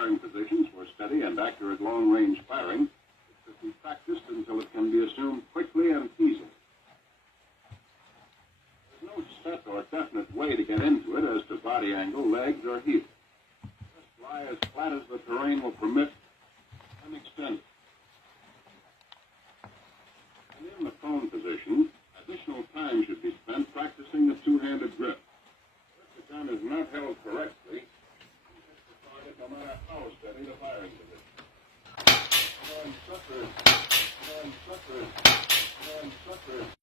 firing positions for steady and accurate long-range firing. It should be practiced until it can be assumed quickly and easily. There's no set or definite way to get into it as to body angle, legs, or heels. Just fly as flat as the terrain will permit and extend it. And in the prone position, additional time should be spent practicing the two-handed grip. If the gun is not held correctly, you hit the target no matter how steady the firing position. Come on, suckers! Come on, suckers! Come on, suckers!